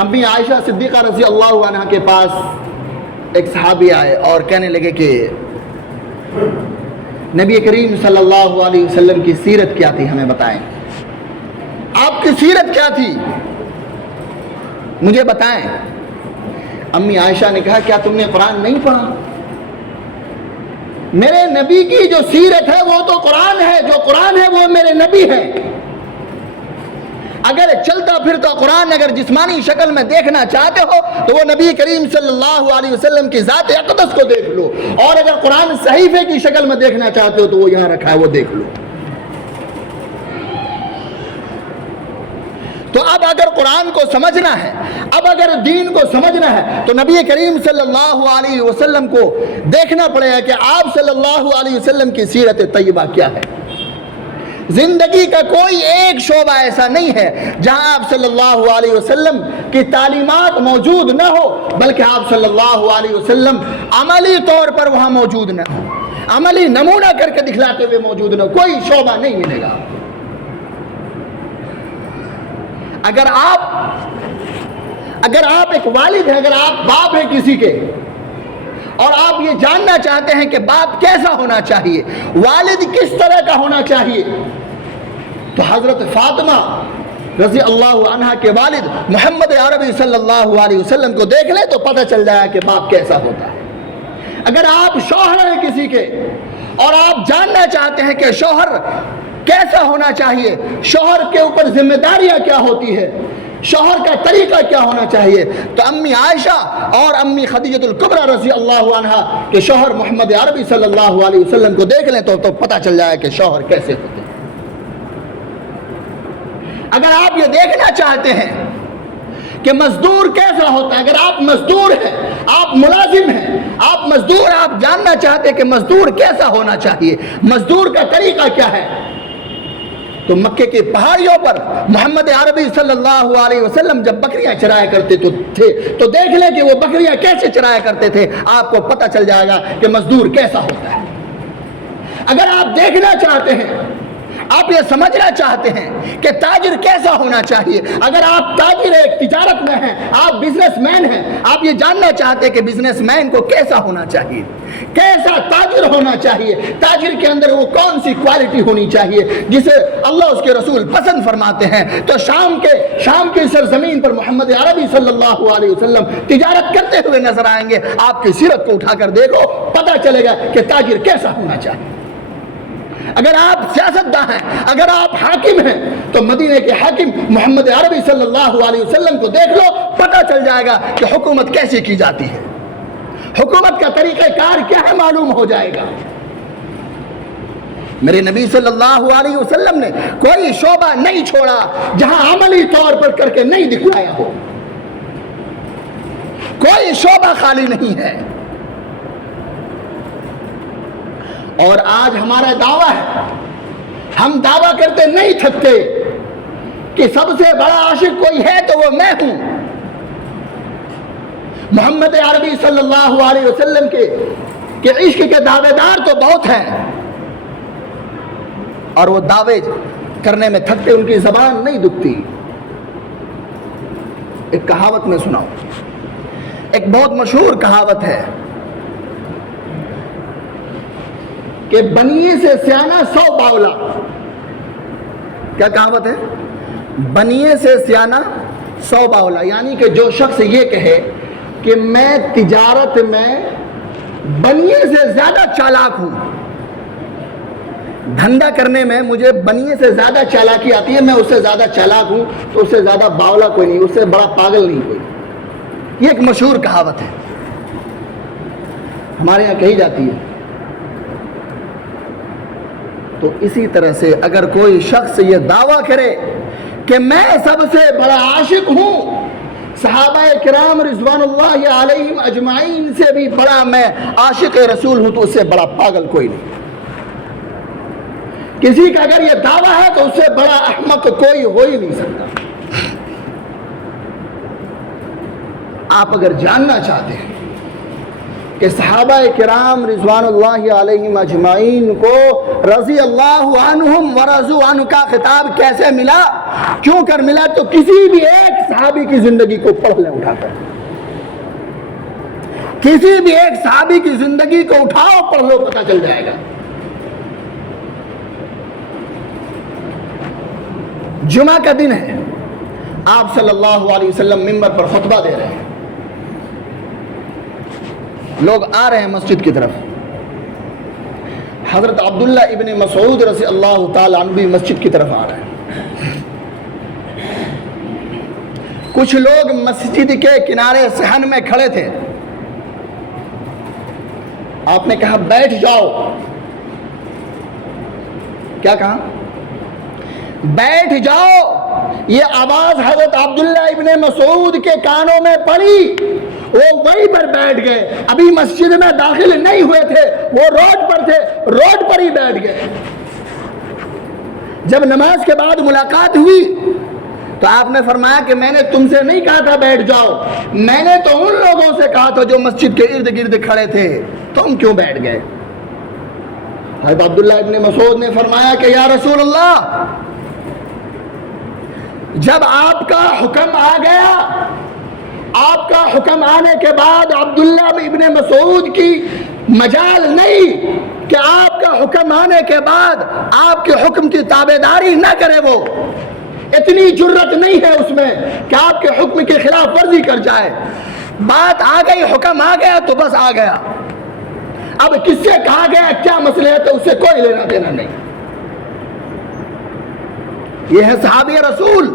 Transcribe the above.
امی عائشہ صدیقہ رضی اللہ عنہ کے پاس ایک صحابی آئے اور کہنے لگے کہ نبی کریم صلی اللہ علیہ وسلم کی سیرت کیا تھی، ہمیں بتائیں، آپ کی سیرت کیا تھی، مجھے بتائیں۔ امی عائشہ نے کہا کیا تم نے قرآن نہیں پڑھا؟ میرے نبی کی جو سیرت ہے وہ تو قرآن ہے، جو قرآن ہے وہ میرے نبی ہے۔ اگر چلتا پھرتا قرآن اگر جسمانی شکل میں دیکھنا چاہتے ہو تو وہ نبی کریم صلی اللہ علیہ وسلم کی ذات اقدس کو دیکھ لو، اور اگر قرآن صحیفے کی شکل میں دیکھنا چاہتے ہو تو وہ یہاں رکھا ہے، وہ دیکھ لو۔ تو اب اگر قرآن کو سمجھنا ہے، اب اگر دین کو سمجھنا ہے تو نبی کریم صلی اللہ علیہ وسلم کو دیکھنا پڑے گا کہ آپ صلی اللہ علیہ وسلم کی سیرت طیبہ کیا ہے۔ زندگی کا کوئی ایک شعبہ ایسا نہیں ہے جہاں آپ صلی اللہ علیہ وسلم کی تعلیمات موجود نہ ہو، بلکہ آپ صلی اللہ علیہ وسلم عملی طور پر وہاں موجود نہ ہو، عملی نمونہ کر کے دکھلاتے ہوئے موجود نہ ہو، کوئی شعبہ نہیں ملے گا۔ اگر آپ ایک والد ہیں، اگر آپ باپ ہیں کسی کے، اور آپ یہ جاننا چاہتے ہیں کہ باپ کیسا ہونا چاہیے، والد کس طرح کا ہونا چاہیے، تو حضرت فاطمہ رضی اللہ عنہ کے والد محمد عربی صلی اللہ علیہ وسلم کو دیکھ لیں تو پتہ چل جائے کہ باپ کیسا ہوتا ہے۔ اگر آپ شوہر ہیں کسی کے اور آپ جاننا چاہتے ہیں کہ شوہر کیسا ہونا چاہیے، شوہر کے اوپر ذمہ داریاں کیا ہوتی ہے، شوہر کا طریقہ کیا ہونا چاہیے، تو امی عائشہ اور امی خدیجہ الکبریٰ رضی اللہ عنہ کے شوہر محمد عربی صلی اللہ علیہ وسلم کو دیکھ لیں تو پتہ چل جائے کہ شوہر کیسے ہوتے ہیں۔ اگر آپ یہ دیکھنا چاہتے ہیں کہ مزدور کیسا ہوتا ہے، اگر آپ مزدور ہیں، آپ ملازم ہیں، آپ مزدور، آپ جاننا چاہتے ہیں کہ مزدور کیسا ہونا چاہیے، مزدور کا طریقہ کیا ہے، تو مکے کی پہاڑیوں پر محمد عربی صلی اللہ علیہ وسلم جب بکریاں چرایا کرتے تھے تو دیکھ لیں کہ وہ بکریاں کیسے چرایا کرتے تھے، آپ کو پتہ چل جائے گا کہ مزدور کیسا ہوتا ہے۔ اگر آپ دیکھنا چاہتے ہیں، آپ یہ سمجھنا چاہتے ہیں کہ تاجر کیسا ہونا چاہیے، اگر آپ تاجر ایک تجارت میں ہیں، آپ بزنس مین ہیں، آپ یہ جاننا چاہتے ہیں کہ بزنس مین کو کیسا ہونا چاہیے، کیسا تاجر ہونا چاہیے، تاجر کے اندر وہ کون سی کوالٹی ہونی چاہیے جسے اللہ اس کے رسول پسند فرماتے ہیں، تو شام کی سرزمین پر محمد عربی صلی اللہ علیہ وسلم تجارت کرتے ہوئے نظر آئیں گے۔ آپ کی سیرت کو اٹھا کر دیکھو، پتہ چلے گا کہ تاجر کیسا ہونا چاہیے۔ اگر آپ سیاستداں ہیں، اگر آپ حاکم ہیں تو مدینہ کے حاکم محمد عربی صلی اللہ علیہ وسلم کو دیکھ لو، پتہ چل جائے گا کہ حکومت کیسے کی جاتی ہے، حکومت کا طریقہ کار کیا ہے، معلوم ہو جائے گا۔ میرے نبی صلی اللہ علیہ وسلم نے کوئی شعبہ نہیں چھوڑا جہاں عملی طور پر کر کے نہیں دکھلایا ہو، کوئی شعبہ خالی نہیں ہے۔ اور آج ہمارا دعویٰ ہے، ہم دعویٰ کرتے نہیں تھکتے کہ سب سے بڑا عاشق کوئی ہے تو وہ میں ہوں۔ محمد عربی صلی اللہ علیہ وسلم کے عشق کے دعوے دار تو بہت ہیں، اور وہ دعوے کرنے میں تھکتے، ان کی زبان نہیں دکھتی۔ ایک کہاوت میں سناؤں، ایک بہت مشہور کہاوت ہے کہ بنیے سے سیانہ 100 باولا۔ کیا کہاوت ہے؟ بنیے سے سیانہ 100 باولا، یعنی کہ جو شخص یہ کہے کہ میں تجارت میں بنیے سے زیادہ چالاک ہوں، دھندا کرنے میں مجھے بنیے سے زیادہ چالاکی آتی ہے، میں اس سے زیادہ چالاک ہوں، تو اس سے زیادہ باولا کوئی نہیں، اس سے بڑا پاگل نہیں کوئی۔ یہ ایک مشہور کہاوت ہے، ہمارے یہاں کہی جاتی ہے۔ تو اسی طرح سے اگر کوئی شخص یہ دعویٰ کرے کہ میں سب سے بڑا عاشق ہوں، صحابہ کرام رضوان اللہ علیہم اجمعین سے بھی بڑا میں عاشق رسول ہوں، تو اس سے بڑا پاگل کوئی نہیں۔ کسی کا اگر یہ دعویٰ ہے تو اس سے بڑا احمق کوئی ہو ہی نہیں سکتا۔ آپ اگر جاننا چاہتے ہیں کہ صحابہ کرام رضوان اللہ علیہم اجمعین کو رضی اللہ عنہم ورضوا عنہ کا خطاب کیسے ملا، کیوں کر ملا؟ تو کسی بھی ایک صحابی کی زندگی کو پڑھ لیں اٹھا کر، کسی بھی ایک صحابی کی زندگی کو اٹھاؤ پڑھ لو، پتہ چل جائے گا۔ جمعہ کا دن ہے، آپ صلی اللہ علیہ وسلم منبر پر خطبہ دے رہے ہیں، لوگ آ رہے ہیں مسجد کی طرف۔ حضرت عبداللہ ابن مسعود رضی اللہ تعالی عنہ بھی مسجد کی طرف آ رہے ہیں۔ کچھ لوگ مسجد کے کنارے صحن میں کھڑے تھے، آپ نے کہا بیٹھ جاؤ۔ کیا کہا؟ بیٹھ جاؤ۔ یہ آواز حضرت عبداللہ ابن مسعود کے کانوں میں پڑی، وہ وہیں پر بیٹھ گئے، ابھی مسجد میں داخل نہیں ہوئے تھے، وہ روڈ پر تھے، روڈ پر ہی بیٹھ گئے۔ جب نماز کے بعد ملاقات ہوئی تو آپ نے فرمایا کہ میں نے تم سے نہیں کہا تھا بیٹھ جاؤ، میں نے تو ان لوگوں سے کہا تھا جو مسجد کے ارد گرد کھڑے تھے، تم کیوں بیٹھ گئے؟ حضرت عبداللہ ابن مسعود نے فرمایا کہ یا رسول اللہ، جب آپ کا حکم آ گیا، آپ کا حکم آنے کے بعد عبداللہ ابن مسعود کی مجال نہیں کہ آپ کا حکم آنے کے بعد آپ کے حکم کی تابعداری نہ کرے، وہ اتنی جرت نہیں ہے اس میں کہ آپ کے حکم کے خلاف ورزی کر جائے۔ بات آ گئی، حکم آ گیا تو بس آ گیا، اب کس سے کہا گیا کیا مسئلہ ہے تو اس سے کوئی لینا دینا نہیں۔ یہ ہے صحابی رسول